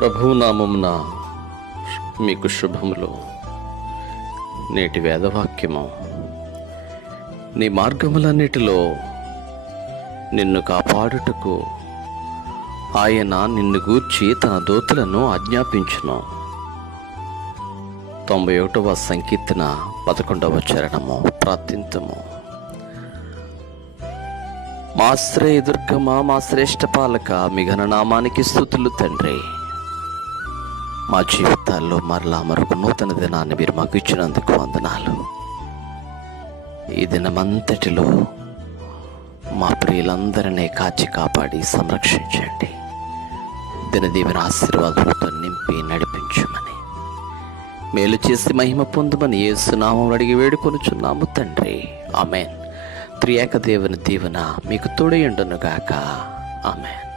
ప్రభువు నామమున మీకు శుభములు. నేటి వేదవాక్యము, నీ మార్గములన్నిటిలో నిన్ను కాపాడుటకు ఆయన నిన్ను గూర్చి తన దూతలను ఆజ్ఞాపించును. 91వ సంకీర్తన 11వ చరణము. ప్రార్థింతుము. మా శ్రేయదుర్గమా, మా శ్రేష్ఠ పాలక, మీ ఘననామానికి స్తుతులు తండ్రి. మా జీవితాల్లో మరలా మరొక నూతన దినాన్ని మీరు మాకు ఇచ్చినందుకు వందనాలు. ఈ దినమంతటిలో మా ప్రియులందరినీ కాచి కాపాడి సంరక్షించండి. దినదీవెన ఆశీర్వాదాలతో నింపి నడిపించమని, మేలు చేసి మహిమ పొందమని యేసు నామములో అడిగి వేడుకొనుచున్నాము తండ్రి. ఆమేన్. త్రియేక దేవుని దీవెన మీకు తోడయుండును గాక. ఆమేన్.